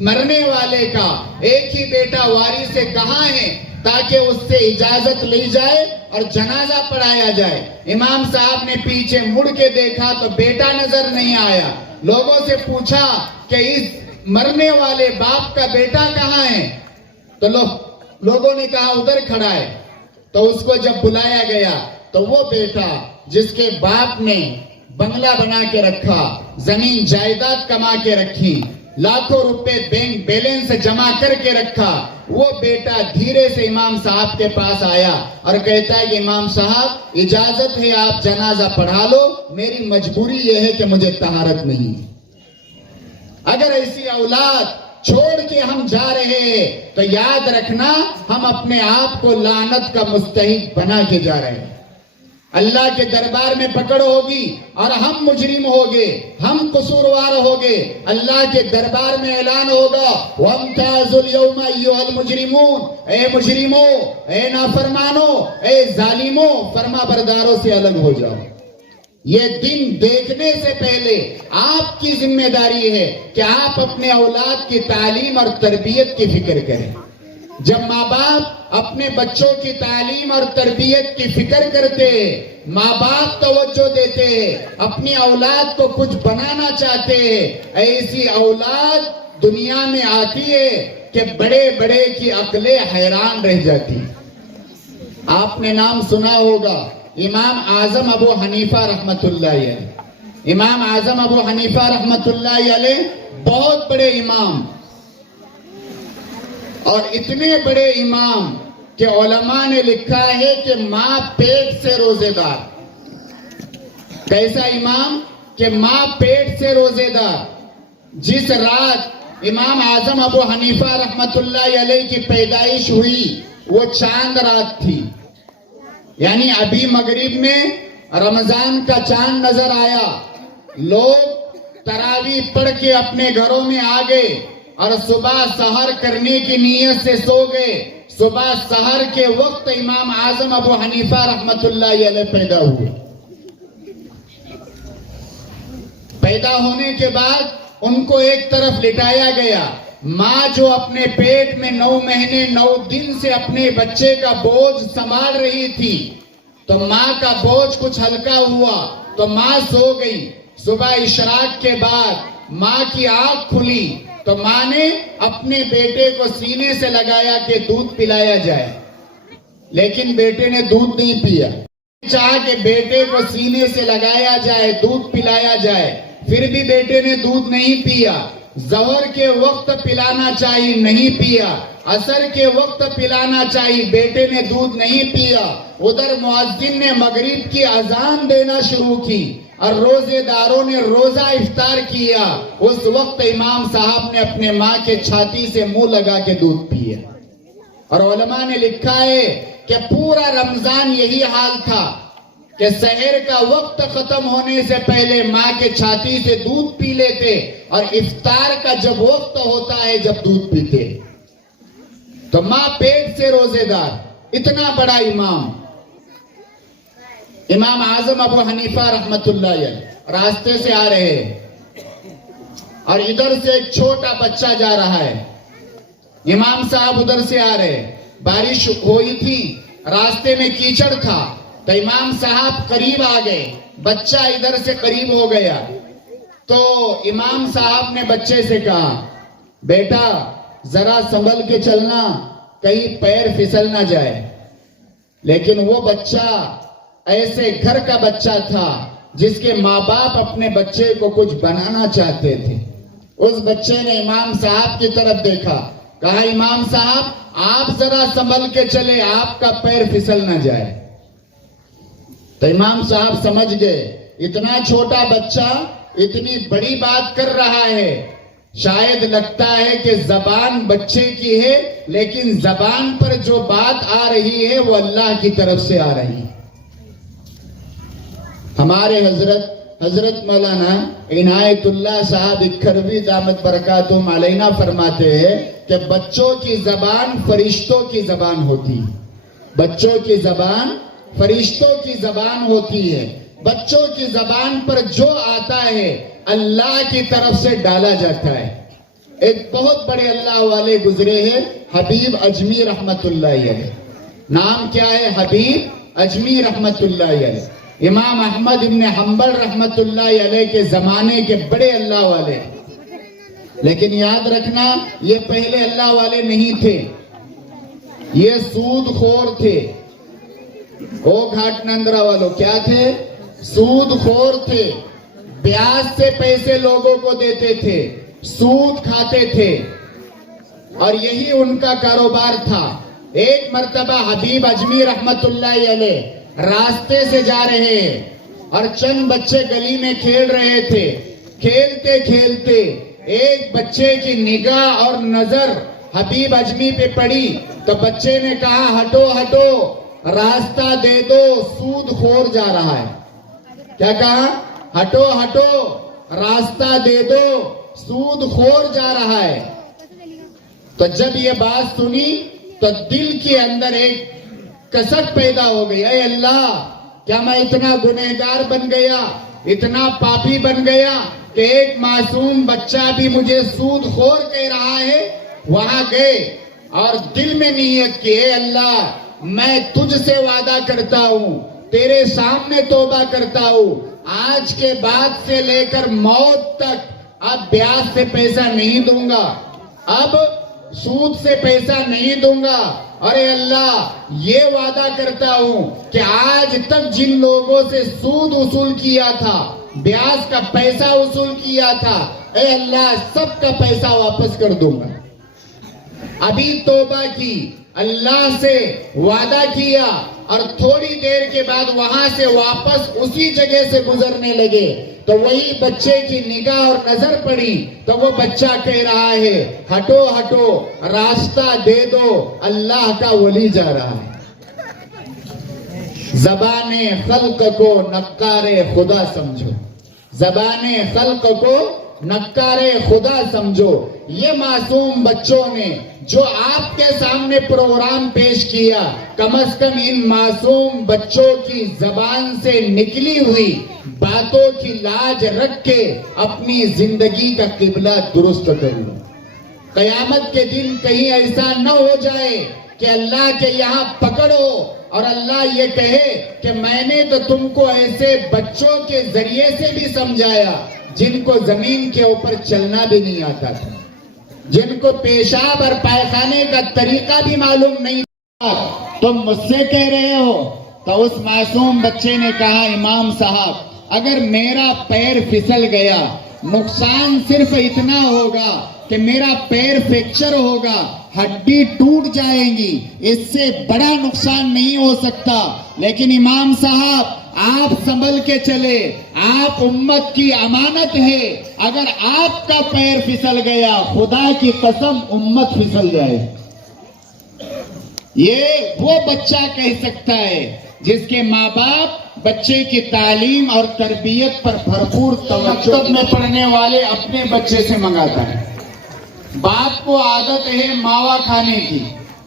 مرنے والے کا ایک ہی بیٹا وارث سے کہاں ہے تاکہ اس سے اجازت لی جائے اور جنازہ پڑھایا جائے. امام صاحب نے پیچھے مڑ کے دیکھا تو بیٹا نظر نہیں آیا. لوگوں سے پوچھا کہ اس مرنے والے باپ کا بیٹا کہاں ہے, تو لوگوں نے کہا ادھر کھڑا ہے. تو اس کو جب بلایا گیا تو وہ بیٹا جس کے باپ نے بنگلہ بنا کے رکھا, زمین جائیداد کما کے رکھی, لاکھوں روپے بینک بیلنس جمع کر کے رکھا, وہ بیٹا دھیرے سے امام صاحب کے پاس آیا اور کہتا ہے کہ امام صاحب اجازت ہے آپ جنازہ پڑھا لو, میری مجبوری یہ ہے کہ مجھے طہارت نہیں. اگر ایسی اولاد چھوڑ کے ہم جا رہے ہیں تو یاد رکھنا ہم اپنے آپ کو لعنت کا مستحق بنا کے جا رہے ہیں. اللہ کے دربار میں پکڑ ہوگی اور ہم مجرم ہوگے, ہم قصوروار ہوگے. اللہ کے دربار میں اعلان ہوگا وَامْتَازُوا الْيَوْمَ أَيُّهَا الْمُجْرِمُونَ, اے مجرموں, اے نافرمانوں, اے ظالموں, فرما برداروں سے الگ ہو جاؤ. یہ دن دیکھنے سے پہلے آپ کی ذمہ داری ہے کہ آپ اپنے اولاد کی تعلیم اور تربیت کی فکر کریں. جب ماں باپ اپنے بچوں کی تعلیم اور تربیت کی فکر کرتے ہیں, ماں باپ توجہ دیتے ہیں, اپنی اولاد کو کچھ بنانا چاہتے ہیں, ایسی اولاد دنیا میں آتی ہے کہ بڑے بڑے کی عقلیں حیران رہ جاتی. آپ نے نام سنا ہوگا امام اعظم ابو حنیفہ رحمت اللہ علیہ. امام اعظم ابو حنیفہ رحمت اللہ علیہ بہت بڑے امام, اور اتنے بڑے امام کہ علماء نے لکھا ہے کہ ماں پیٹ سے روزے دار. کیسا امام کہ ماں پیٹ سے روزے دار. جس رات امام اعظم ابو حنیفہ رحمت اللہ علیہ کی پیدائش ہوئی وہ چاند رات تھی, یعنی ابھی مغرب میں رمضان کا چاند نظر آیا. لوگ تراویح پڑھ کے اپنے گھروں میں آ گئے اور صبح سحر کرنے کی نیت سے سو گئے. صبح سحر کے وقت امام اعظم ابو حنیفہ رحمت اللہ علیہ پیدا ہوئے. پیدا ہونے کے بعد ان کو ایک طرف لٹایا گیا. ماں جو اپنے پیٹ میں 9 مہینے 9 دن سے اپنے بچے کا بوجھ سنبھال رہی تھی, تو ماں کا بوجھ کچھ ہلکا ہوا تو ماں سو گئی. صبح اشراق کے بعد ماں کی آنکھ کھلی تو ماں نے اپنے بیٹے کو سینے سے لگایا کہ دودھ پلایا جائے, لیکن بیٹے نے دودھ نہیں پیا. چاہا کہ بیٹے کو سینے سے لگایا جائے, دودھ پلایا جائے, پھر بھی بیٹے نے دودھ نہیں پیا. ظہر کے وقت پلانا چاہیے, نہیں پیا. عصر کے وقت پلانا چاہیے, بیٹے نے دودھ نہیں پیا. ادھر مؤذن نے مغرب کی اذان دینا شروع کی اور روزے داروں نے روزہ افطار کیا. اس وقت امام صاحب نے اپنے ماں کے چھاتی سے منہ لگا کے دودھ پیا. اور علماء نے لکھا ہے کہ پورا رمضان یہی حال تھا کہ سحر کا وقت ختم ہونے سے پہلے ماں کے چھاتی سے دودھ پی لیتے اور افطار کا جب وقت ہوتا ہے جب دودھ پیتے. تو ماں پیٹ سے روزے دار, اتنا بڑا امام. امام اعظم ابو حنیفہ رحمت اللہ علیہ راستے سے آ رہے ہیں اور ادھر سے ایک چھوٹا بچہ جا رہا ہے. امام صاحب ادھر سے آ رہے, بارش ہوئی تھی, راستے میں کیچڑ تھا, تو امام صاحب قریب آ گئے, بچہ ادھر سے قریب ہو گیا. تو امام صاحب نے بچے سے کہا, بیٹا ذرا سنبھل کے چلنا, کہیں پیر پھسل نہ جائے. لیکن وہ بچہ ایسے گھر کا بچہ تھا جس کے ماں باپ اپنے بچے کو کچھ بنانا چاہتے تھے. اس بچے نے امام صاحب کی طرف دیکھا, کہا امام صاحب آپ ذرا سنبھل کے چلے, آپ کا پیر پھسل نہ جائے. تو امام صاحب سمجھ گئے اتنا چھوٹا بچہ اتنی بڑی بات کر رہا ہے, شاید لگتا ہے کہ زبان بچے کی ہے, لیکن زبان پر جو بات آ رہی ہے وہ اللہ کی طرف سے آ رہی ہے. ہمارے حضرت مولانا عنایت اللہ صاحب اکھروی دامت برکاتہم علینا فرماتے ہیں کہ بچوں کی زبان فرشتوں کی زبان ہوتی ہے. بچوں کی زبان فرشتوں کی زبان ہوتی ہے. بچوں کی زبان پر جو آتا ہے اللہ کی طرف سے ڈالا جاتا ہے. ایک بہت بڑے اللہ والے گزرے ہیں, حبیب اجمی رحمت اللہ علیہ. نام کیا ہے؟ حبیب اجمی رحمت اللہ علیہ. امام احمد ابن حنبل رحمت اللہ علیہ کے زمانے کے بڑے اللہ والے. لیکن یاد رکھنا یہ پہلے اللہ والے نہیں تھے, یہ سود خور تھے. او گھاٹ نندرا والوں کیا تھے؟ سود خور تھے. بیاج سے پیسے لوگوں کو دیتے تھے, سود کھاتے تھے, اور یہی ان کا کاروبار تھا. ایک مرتبہ حبیب اجمی رحمت اللہ علیہ راستے سے جا رہے ہیں اور چند بچے گلی میں کھیل رہے تھے. کھیلتے کھیلتے ایک بچے کی نگاہ اور نظر حبیب اجمی پہ پڑی تو بچے نے کہا ہٹو ہٹو, راستہ دے دو, سود خور جا رہا ہے. کیا کہا؟ ہٹو ہٹو, راستہ دے دو, سود خور جا رہا ہے. تو جب یہ بات سنی تو دل کے اندر ایک کسک پیدا ہو گئی, اے اللہ کیا میں اتنا گنہگار بن گیا, اتنا پاپی بن گیا کہ ایک معصوم بچہ بھی مجھے سود خور کہہ رہا ہے. وہاں گئے اور دل میں نیت کی, اے اللہ میں تجھ سے وعدہ کرتا ہوں, تیرے سامنے توبہ کرتا ہوں, آج کے بعد سے لے کر موت تک اب بیاج سے پیسہ نہیں دوں گا, اب سود سے پیسہ نہیں دوں گا. ارے اللہ یہ وعدہ کرتا ہوں کہ آج تک جن لوگوں سے سود وصول کیا تھا, بیاج کا پیسہ وصول کیا تھا, اے اللہ سب کا پیسہ واپس کر دوں گا. ابھی توبہ کی, اللہ سے وعدہ کیا, اور تھوڑی دیر کے بعد وہاں سے واپس اسی جگہ سے گزرنے لگے تو وہی بچے کی نگاہ اور نظر پڑی تو وہ بچہ کہہ رہا ہے ہٹو ہٹو, راستہ دے دو, اللہ کا ولی جا رہا ہے. زبان خلق کو نقار خدا سمجھو, زبان خلق کو نقار خدا سمجھو. یہ معصوم بچوں نے جو آپ کے سامنے پروگرام پیش کیا, کم از کم ان معصوم بچوں کی زبان سے نکلی ہوئی باتوں کی لاج رکھ کے اپنی زندگی کا قبلہ درست کر لو. قیامت کے دن کہیں ایسا نہ ہو جائے کہ اللہ کے یہاں پکڑو اور اللہ یہ کہے کہ میں نے تو تم کو ایسے بچوں کے ذریعے سے بھی سمجھایا جن کو زمین کے اوپر چلنا بھی نہیں آتا تھا, جن کو پیشاب اور پائخانے کا طریقہ بھی معلوم نہیں تھا, تم مجھ سے کہہ رہے ہو. تو اس معصوم بچے نے کہا امام صاحب اگر میرا پیر پھسل گیا نقصان صرف اتنا ہوگا کہ میرا پیر فریکچر ہوگا, ہڈی ٹوٹ جائیں گی, اس سے بڑا نقصان نہیں ہو سکتا. لیکن امام صاحب آپ سنبھل کے چلے, آپ امت کی امانت ہے, اگر آپ کا پیر پھسل گیا خدا کی قسم امت پھسل جائے. یہ وہ بچہ کہہ سکتا ہے جس کے ماں باپ بچے کی تعلیم اور تربیت پر بھرپور توجہ میں پڑھنے والے اپنے بچے سے منگاتا ہے. باپ کو عادت ہے ماوا کھانے کی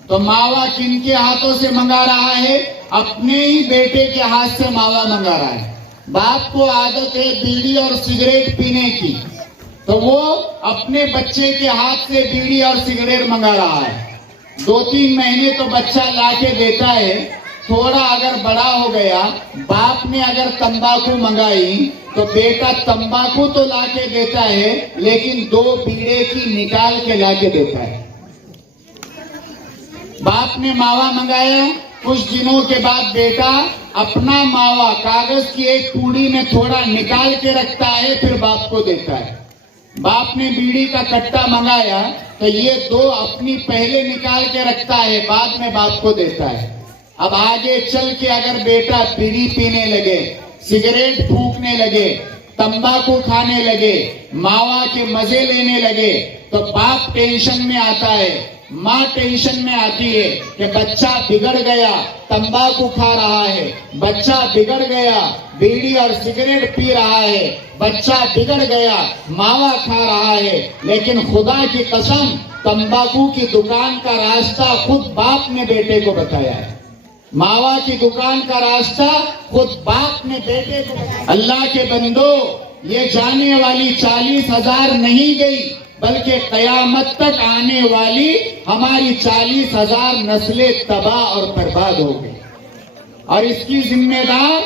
تو ماوا کن کے ہاتھوں سے منگا رہا ہے؟ اپنے ہی بیٹے کے ہاتھ سے ماوا منگا رہا ہے. باپ کو عادت ہے بیڑی اور سگریٹ پینے کی تو وہ اپنے بچے کے ہاتھ سے بیڑی اور سگریٹ منگا رہا ہے. 2-3 مہینے تو بچہ لا کے دیتا ہے, تھوڑا اگر بڑا ہو گیا, باپ نے اگر تمباکو منگائی تو بیٹا تمباکو تو لا کے دیتا ہے لیکن 2 بیڑے کی نکال کے لا کے دیتا ہے. باپ نے ماوا منگایا, کچھ دنوں کے بعد بیٹا اپنا ماوا کاغذ کی ایک پوڑی میں تھوڑا نکال کے رکھتا ہے, پھر باپ کو دیتا ہے. باپ نے بیڑی کا کٹا منگایا تو یہ 2 اپنی پہلے نکال کے رکھتا ہے, بعد میں باپ کو دیتا ہے. اب آگے چل کے اگر بیٹا بیڑی پینے لگے, سگریٹ پھونکنے لگے, تمباکو کھانے لگے, ماوا کے مزے لینے لگے تو باپ ٹینشن میں آتا ہے, ماں ٹینشن میں آتی ہے کہ بچہ بگڑ گیا, تمباکو کھا رہا ہے, بچہ بگڑ گیا, بیڑی اور سگریٹ پی رہا ہے, بچہ بگڑ گیا, ماوا کھا رہا ہے. لیکن خدا کی قسم تمباکو کی دکان کا راستہ خود باپ نے بیٹے کو بتایا ہے. ماوا کی دکان کا راستہ خود باپ نے بیٹے کو بتایا. اللہ کے بندو, یہ جانے والی 40,000 نہیں گئی بلکہ قیامت تک آنے والی ہماری 40,000 نسلیں تباہ اور برباد ہو گئی. اور اس کی ذمہ دار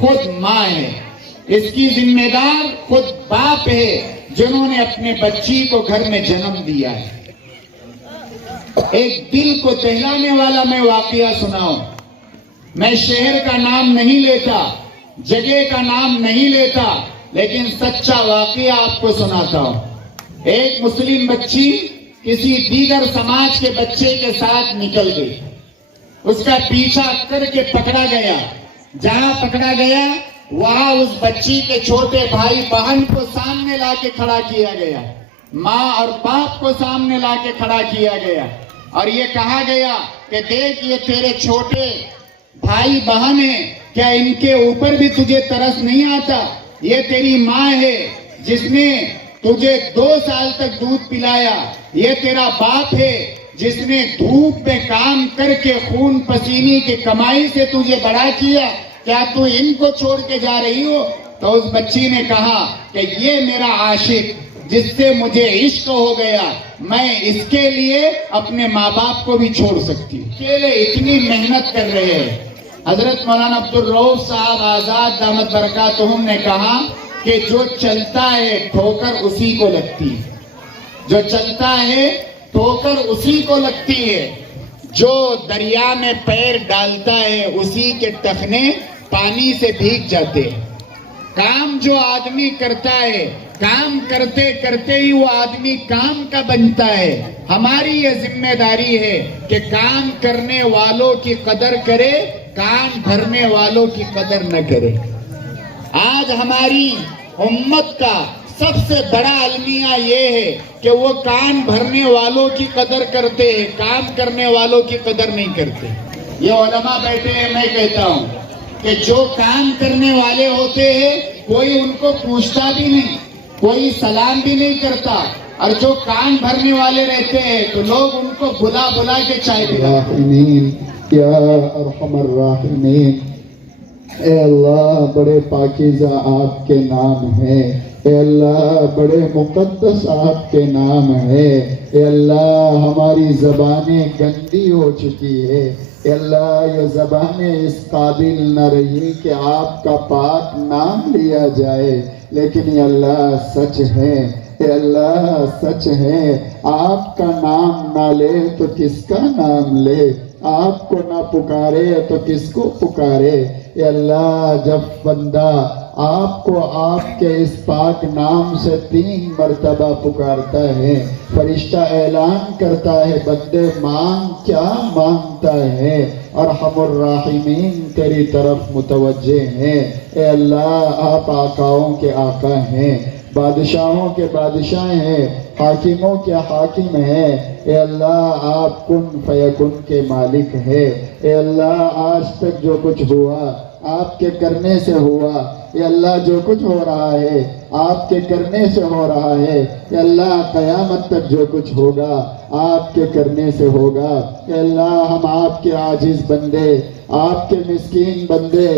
خود ماں ہے, اس کی ذمہ دار خود باپ ہے جنہوں نے اپنے بچی کو گھر میں جنم دیا ہے. ایک دل کو دہلانے والا میں واقعہ سناؤں. میں شہر کا نام نہیں لیتا, جگہ کا نام نہیں لیتا, لیکن سچا واقعہ آپ کو سناتا ہوں. ایک مسلم بچی کسی دیگر سماج کے بچے کے ساتھ نکل گئی. اس کا پیچھا کر کے پکڑا گیا. جہاں پکڑا گیا وہاں اس بچی کے چھوٹے بھائی بہن کو سامنے لا کے کھڑا کیا گیا, ماں اور باپ کو سامنے لا کے کھڑا کیا گیا, اور یہ کہا گیا کہ دیکھ یہ تیرے چھوٹے بھائی بہن ہیں, کیا ان کے اوپر بھی تجھے ترس نہیں آتا؟ یہ تیری ماں ہے جس نے تجھے 2 سال تک دودھ پلایا, یہ تیرا باپ ہے جس نے دھوپ میں کام کر کے خون پسینے کی کمائی سے تجھے بڑا کیا, کیا تو ان کو چھوڑ کے جا رہی ہو؟ تو اس بچی نے کہا کہ یہ میرا عاشق جس سے مجھے عشق ہو گیا, میں اس کے لیے اپنے ماں باپ کو بھی چھوڑ سکتی ہوں. اکیلے اتنی محنت کر رہے ہیں. حضرت مولانا عبدالرؤف صاحب آزاد دامت برکاتہم نے کہا کہ جو چلتا ہے ٹھوکر اسی کو لگتی ہے, جو چلتا ہے ٹھوکر اسی کو لگتی ہے, جو دریا میں پیر ڈالتا ہے اسی کے ٹخنے پانی سے بھیگ جاتے ہیں. کام جو آدمی کرتا ہے, کام کرتے کرتے ہی وہ آدمی کام کا بنتا ہے. ہماری یہ ذمہ داری ہے کہ کام کرنے والوں کی قدر کرے, کام بھرنے والوں کی قدر نہ کرے. آج ہماری امت کا سب سے بڑا المیہ یہ ہے کہ وہ کام بھرنے والوں کی قدر کرتے ہیں, کام کرنے والوں کی قدر نہیں کرتے. یہ علماء بیٹھے ہیں, میں کہتا ہوں کہ جو کام کرنے والے ہوتے ہیں کوئی ان کو پوچھتا بھی نہیں, کوئی سلام بھی نہیں کرتا, اور جو کام بھرنے والے رہتے ہیں تو لوگ ان کو بلا بلا کے چائے پلاتے. یا ارحم الراحمین, اے اللہ بڑے پاکیزہ آپ کے نام ہیں, اے اللہ بڑے مقدس آپ کے نام ہے. اے اللہ ہماری زبانیں گندی ہو چکی ہے, اے اللہ یہ زبانیں اس قابل نہ رہی کہ آپ کا پاک نام لیا جائے, لیکن اے اللہ سچ ہے, اے اللہ سچ ہے, آپ کا نام نہ لے تو کس کا نام لے, آپ کو نہ پکارے تو کس کو پکارے. اے اللہ جب بندہ آپ کو آپ کے اس پاک نام سے 3 مرتبہ پکارتا ہے, فرشتہ اعلان کرتا ہے بندے مانگ کیا مانگتا ہے, ارحم الراحمین تیری طرف متوجہ ہیں. اے اللہ آپ آقاؤں کے آقا ہیں, بادشاہوں کے بادشاہ ہیں, حاکموں کے حاکم ہیں. اے اللہ آپ کن فیکن کے مالک ہے. اے اللہ آج تک جو کچھ ہوا آپ کے کرنے سے ہوا, اے اللہ جو کچھ ہو رہا ہے آپ کے کرنے سے ہو رہا ہے. اے اللہ قیامت تک جو کچھ ہوگا آپ کے کرنے سے ہوگا. اے اللہ ہم آپ کے عاجز بندے, آپ کے مسکین بندے,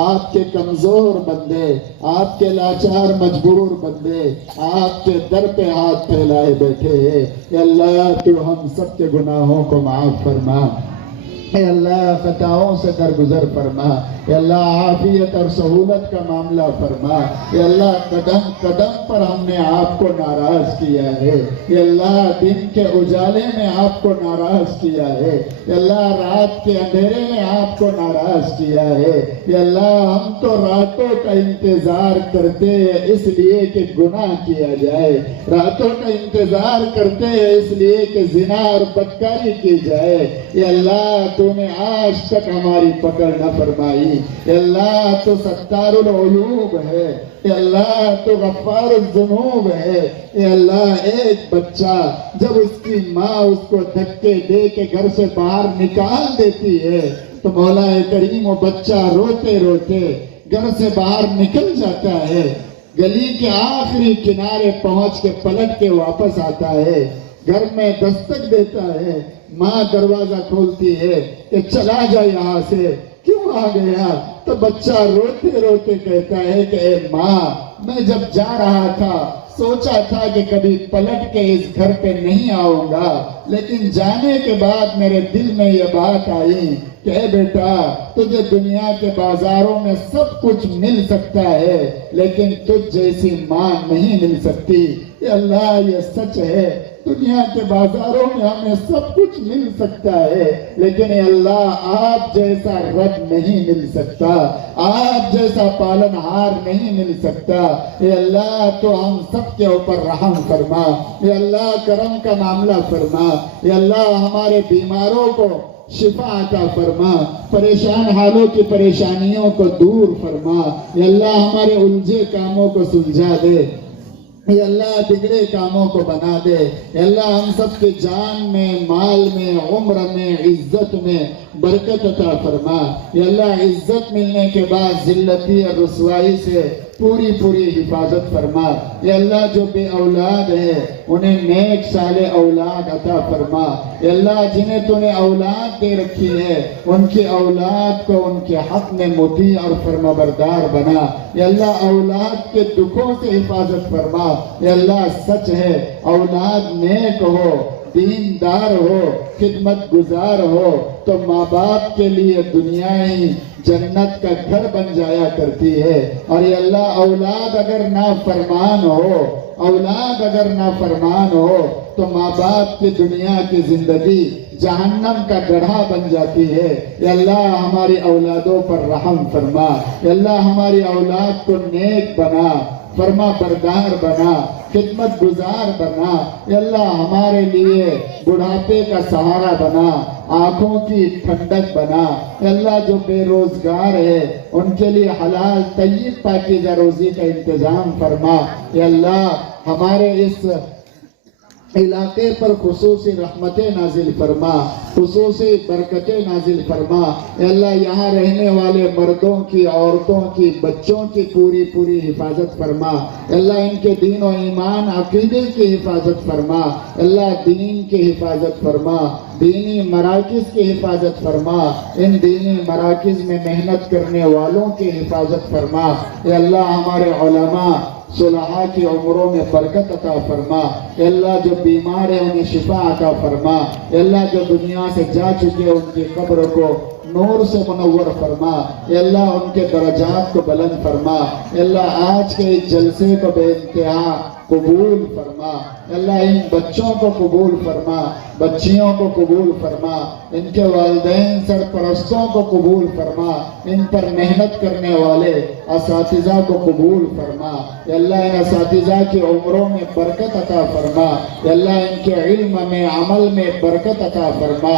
آپ کے کمزور بندے, آپ کے لاچار مجبور بندے آپ کے در پہ ہاتھ پھیلائے بیٹھے ہیں. اے اللہ تو ہم سب کے گناہوں کو معاف فرما. اے اللہ خطاؤں سے درگزر فرما، اے اللہ عافیت اور سہولت کا معاملہ فرما، اے اللہ قدم قدم پر ہم نے آپ کو ناراض کیا ہے، اے اللہ دن کے اجالے میں آپ کو ناراض کیا ہے، اے اللہ رات کے اندھیرے میں آپ کو ناراض کیا ہے، اے اللہ ہم تو راتوں کا انتظار کرتے ہیں اس لیے کہ گناہ کیا جائے، راتوں کا انتظار کرتے ہیں اس لیے کہ زنا اور بدکاری کی جائے، اے اللہ تو نے آج تک ہماری پکڑ نہ فرمائی، اے اللہ تو ستار العیوب ہے، اے اللہ تو غفار الذنوب ہے، اے اللہ ایک بچہ جب اس کی ماں اس کو دھکے دے کے گھر سے باہر نکال دیتی ہے تو مولا کریم وہ بچہ روتے روتے گھر سے باہر نکل جاتا ہے، گلی کے آخری کنارے پہنچ کے پلٹ کے واپس آتا ہے، گھر میں دستک دیتا ہے، ماں دروازہ کھولتی ہے کہ چلا جا یہاں سے، کیوں آ گیا؟ تو بچہ روتے روتے کہتا ہے کہ اے ماں میں جب جا رہا تھا سوچا تھا کہ کبھی پلٹ کے اس گھر پہ نہیں آؤں گا، لیکن جانے کے بعد میرے دل میں یہ بات آئی کہ اے بیٹا تجھے دنیا کے بازاروں میں سب کچھ مل سکتا ہے لیکن تجھ جیسی ماں نہیں مل سکتی، اے اللہ یہ سچ ہے، دنیا کے بازاروں میں ہمیں سب کچھ مل سکتا ہے لیکن اے اللہ آپ جیسا رب نہیں مل سکتا، آپ جیسا پالنہار نہیں مل سکتا، اے اللہ تو ہم سب کے اوپر رحم فرما، اے اللہ کرم کا معاملہ فرما، اے اللہ ہمارے بیماروں کو شفا عطا فرما، پریشان حالوں کی پریشانیوں کو دور فرما، اے اللہ ہمارے الجھے کاموں کو سلجھا دے، اے اللہ بگڑے کاموں کو بنا دے، اے اللہ ہم سب کے جان میں مال میں عمر میں عزت میں برکت عطا فرما، اے اللہ عزت ملنے کے بعد ذلتی اور رسوائی سے پوری پوری حفاظت فرما، اے اللہ جو بے اولاد ہے انہیں نیک صالح اولاد عطا فرما، اے اللہ جنہیں تو نے اولاد دے رکھی ہے ان کی اولاد کو ان کے حق میں مطیع اور فرمانبردار بنا، اے اللہ اولاد کے دکھوں سے حفاظت فرما، اے اللہ سچ ہے اولاد نیک ہو دیندار ہو خدمت گزار ہو تو ماں باپ کے لیے دنیا ہی جنت کا گھر بن جایا کرتی ہے، اور یہ اللہ اولاد اگر نافرمان ہو اولاد اگر نافرمان ہو تو ماں باپ کی دنیا کی زندگی جہنم کا گڑھا بن جاتی ہے، اے اللہ ہماری اولادوں پر رحم فرما، اے اللہ ہماری اولاد کو نیک بنا فرما بردار بنا خدمت گزار بنا، اے اللہ ہمارے لیے بڑھاپے کا سہارا بنا آنکھوں کی ٹھنڈک بنا، اے اللہ جو بے روزگار ہے ان کے لیے حلال طیب پاکیزہ روزی کا انتظام فرما، اے اللہ ہمارے اس علاقے پر خصوصی رحمتیں نازل فرما خصوصی برکتیں نازل فرما، اے اللہ یہاں رہنے والے مردوں کی عورتوں کی بچوں کی پوری پوری حفاظت فرما، اے اللہ ان کے دین و ایمان عقیدے کی حفاظت فرما، اے اللہ دین کی حفاظت فرما، دینی مراکز کی حفاظت فرما، ان دینی مراکز میں محنت کرنے والوں کی حفاظت فرما، اے اللہ ہمارے علماء صلحاء کی عمروں میں برکت عطا فرما، اے اللہ جو بیمار ہیں انہیں شفا عطا فرما، اے اللہ جو دنیا سے جا چکے ان کی قبر کو نور سے منور فرما، اے اللہ ان کے درجات کو بلند فرما، اے اللہ آج کے اس جلسے کو بے انتہا قبول فرما، اے اللہ ان بچوں کو قبول فرما بچیوں کو قبول فرما، ان کے والدین سرپرستوں کو قبول فرما، ان پر محنت کرنے والے اساتذہ کو قبول فرما، اے اللہ ان اساتذہ کی عمروں میں برکت عطا فرما، اے اللہ ان کے علم میں عمل میں برکت عطا فرما۔